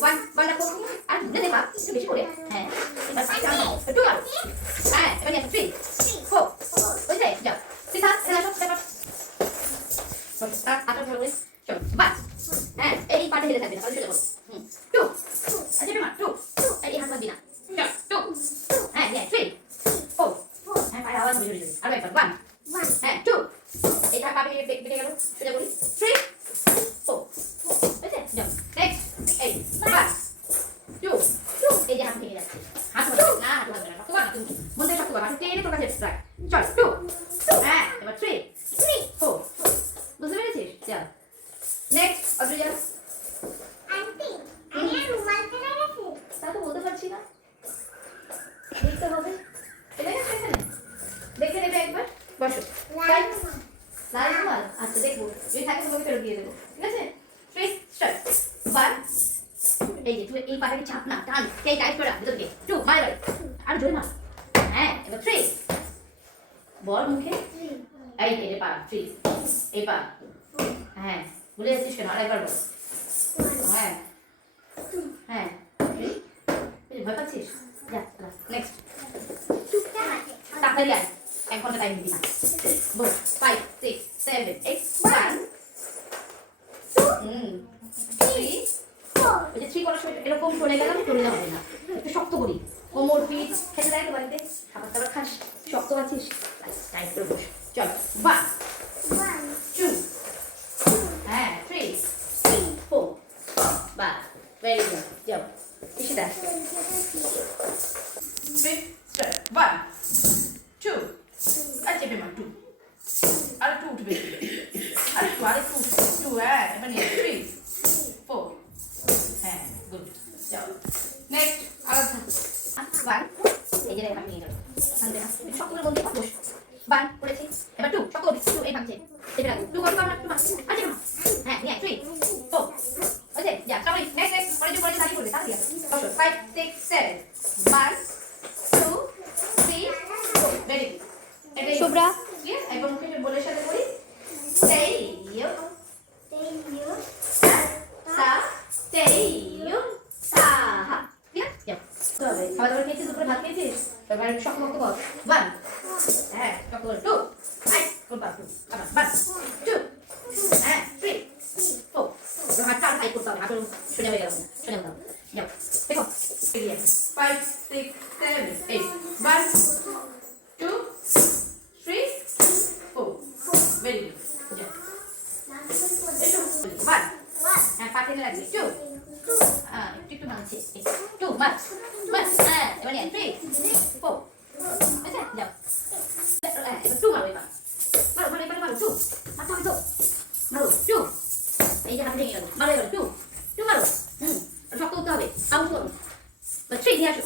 One ওয়ানটা করবো আর দে পা একটু বেশি করে হ্যাঁ এবার পাঁচটা একটু মারো হ্যাঁ এবার নিয়ে থ্রি ফোর বুঝলে যাও ঠিক আছে এবার সব সেটা আটা ধরে চলো বাস হ্যাঁ এই পাটে হেলে থাকবে না তাহলে চলে বলো টু আচ্ছা তোমার টু এই হাত দিনা চলো টু হ্যাঁ নিয়ে থ্রি ফোর হ্যাঁ পায়ে আওয়াজ বেরিয়ে যাবে আর একবার ওয়ান হ্যাঁ টু এটা পাবে বেটে গেল সোজা বলি থ্রি ফোর বুঝলে যাও নেক্সট এই বাস টু এই যে হাত ভেঙে যাচ্ছে হাত না হাত ভাঙবে না শক্ত কর তুমি মনে শক্ত কর হাত টেনে তোর কাছে স্ট্রাইক চল টু হ্যাঁ এবার থ্রি ফোর বুঝতে পেরেছিস চল নেক্সট অদ্রিজা আন্টি আমি আর রুমাল ফেলে গেছি তা তো বলতে পারছি না দেখতে হবে ফেলে গেছে এখানে দেখে নেবে একবার বসো লাল রুমাল আচ্ছা দেখবো যদি থাকে তোমাকে ফেরত দিয়ে দেবো ঠিক আছে থ্রি স্টার্ট ওয়ান এই যে তুই এই পাটাকে চাপ না টান সেই টাইট করে রাখ ভিতরকে টু মার বাড়ি আর জোরে মার হ্যাঁ এবার থ্রি বল মুখে এই যে পা থ্রি এই পা হ্যাঁ ভুলে যাচ্ছিস কেন আরেকবার বল হ্যাঁ হ্যাঁ ভয় পাচ্ছিস যা নেক্সট তাড়াতাড়ি আয় 1 ঘন্টা টাইম দিবি না বল 5 6 7 8 1 2 3 ওই যে 3 করার সময় এরকম চলে গেলাম চলে যাওয়া হবে না একটু শক্ত করি কোমর পিঠ খেতে দেয় তো বাড়িতে খাবার দাবার খাস শক্ত আছিস টাইট করে বস চল 1 2 হ্যাঁ 3 4 বাহ ভেরি গুড যাও ইশিতা 3 স্টার্ট 1 2 আর চেপে মার 2 আর 2 উঠবে আর 2 হ্যাঁ এবার নিয়ে 3 4 হ্যাঁ গুড যাও নেক্সট আর 1 এই যে রেখা নিয়ে যাও আনতে না শক্ত করে বলতে বস 1 করেছি এবার 2 শক্ত করে 2 এই ভাঙছে চেপে রাখো 2 করো না 2 মার আচ্ছা হ্যাঁ নিয়ে 3 4 ওকে যা সবাই নেক্সট পরে দাঁড়িয়ে পড়বে তাহলে বসো 5 6 7 1 2 3 4 ভেরি গুড শুভ্রা ক্লিয়ার এবং মুখে বলে সাথে করি সেই ইউ সা সেই ইউ সা হা ক্লিয়ার যাও তবে খাওয়া দাওয়া খেয়েছিস দুপুরে ভাত খেয়েছিস এবার একটু শক্ত শক্ত কর 1 হ্যাঁ শক্ত করে 2 আই কোন পাস আবার 1 2 হ্যাঁ 3 4 হাতটা আর টাইট করতে হবে হাতের সোজা হয়ে গেল সোজা হতে হবে যাও দেখো এগিয়ে 5 6 7 8 1 2 3 4 ভেরি গুড যাও এসো 1 হ্যাঁ পাতে লাগবে 2 একটু ভাঙছে 2 মার হ্যাঁ এবার নিয়ে 3 4 আচ্ছা যাও এবার 2 মারো এবার মারো 2 মারো তো মারো 2 এই যে হাত ভেঙে গেল মারো এবার 2 মারো শক্ত করতে হবে আউট করো 3 নিয়ে আসো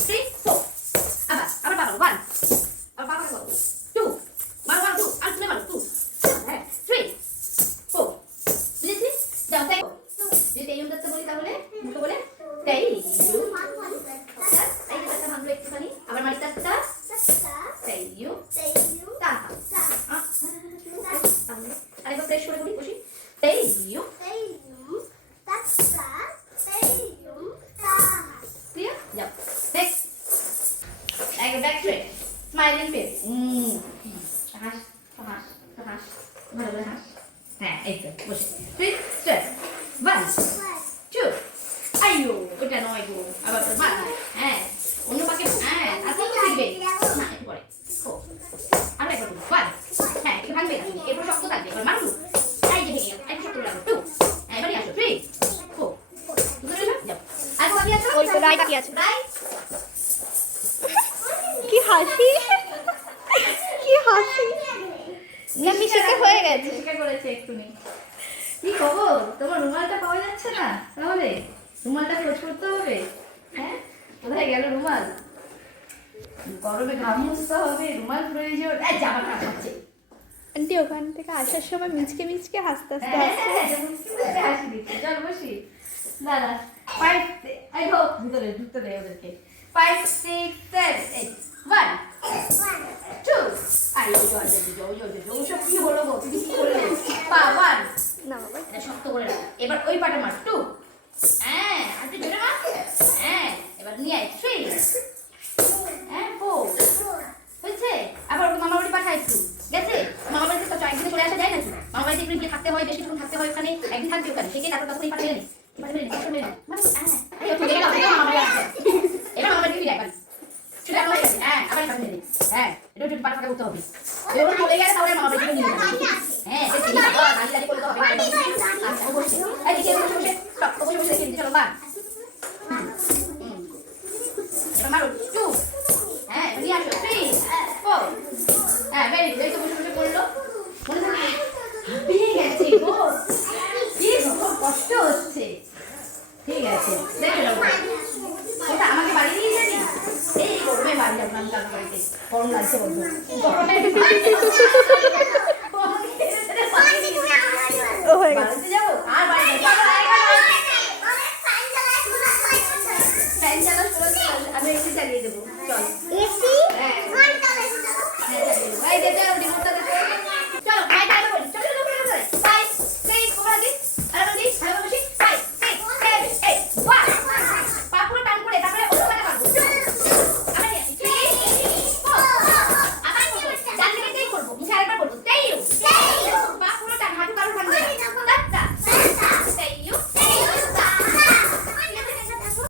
3 4 আবার পারো 1 আবার পারো 2 মারো 2 আর তুমি মারো 2 হ্যাঁ 3 4 বুঝেছি যাও দেখো যদি এই উত্তরটা বলি তাহলে মুখে বলে তাই ইউ এই যে কথা ভাঙলো একটুখানি আবার মারি তাস্তা তাই ইউ তাহা আরেকবার প্রেস করে বলি বসি তাই ইউ ক্লিয়ার যাও নেক্সট একবার ব্যাক স্ট্রেট স্মাইলিং ফেস হাস হাস হাস ভালো করে হাস হ্যাঁ এই তো বসে 3 স্টেপ 1 2 আইয়ো ওটা নয় গো আবার মা হ্যাঁ অন্য পাকে হ্যাঁ আজকে তো শিখবে না একটু পরে ও আর একবার 1 হ্যাঁ একটু ভাঙবে না এরপর শক্ত থাকবে এবার মারু এই যে ভেঙে গেল একটু শক্ত লাগবে 2 হ্যাঁ এবারে আসো 3 4 বুঝলে যাও আর কবি আসো ওই তো রাইট কি আছে রাইট কি হাসি না মিশিতে হয়ে গেছে মিশিকে করেছে একটুনি কি খবর তোমার রুমালটা পাওয়া যাচ্ছে না তাহলে রুমালটা খোঁজ করতে হবে হ্যাঁ কোথায় গেল রুমাল গরমে ঘাম মুছতে হবে রুমাল প্রয়োজন এই জামা কাপড় আছে আন্টি ওখান থেকে আসার সময় মিচকে হাসতে হাসি দিচ্ছে চল বসি দাদা 5 এই হোক ভিতরে ঢুকতে দেয় ওদেরকে 5 6 7 8 1 2 আই জল সব কি হলো গো তুমি কি করলে পা 1 না বাবা এটা শক্ত করে রাখ এবার ওই পাটা মার 2 হ্যাঁ আর তারপর তখন এই পাটা মেরে নে। এই পাটা মেরে নে, পাটা মেরে নে। এই ও ঠকে গেল, মামা মেরে আসছে। এবার মামা মেরে দিবি একবার। সেটা হয়ে গেছে। হ্যাঁ, আবার একটা মেরে দে। হ্যাঁ, এটা একটু পাটা ফাঁকা করতে হবে। এবার চলে গেলে তাহলে মামা মেরে নিয়ে যাবে। হ্যাঁ, দেখি না, দাঁড়িয়ে করতে হবে। আচ্ছা, ও বসে। এই দিকে বসে বসে, স্টপ, বসে বসে দেখি চলো বা। এবার মারো, 2 হ্যাঁ, নিয়ে আসো, 3 4 হ্যাঁ, ভেরি গুড, এই তো বসে বসে করলো। মনে থাকে হাঁপিয়ে গেছে গো, কি কষ্ট হচ্ছে। ঠিক আছে, দেখে নাও। ওটা আমাকে বাড়ি নিয়ে যাবি? এই গরমে বাড়ি যাবো না, আমি কারো বাড়িতে গরম লাগছে বলবো। গরমে বাড়ি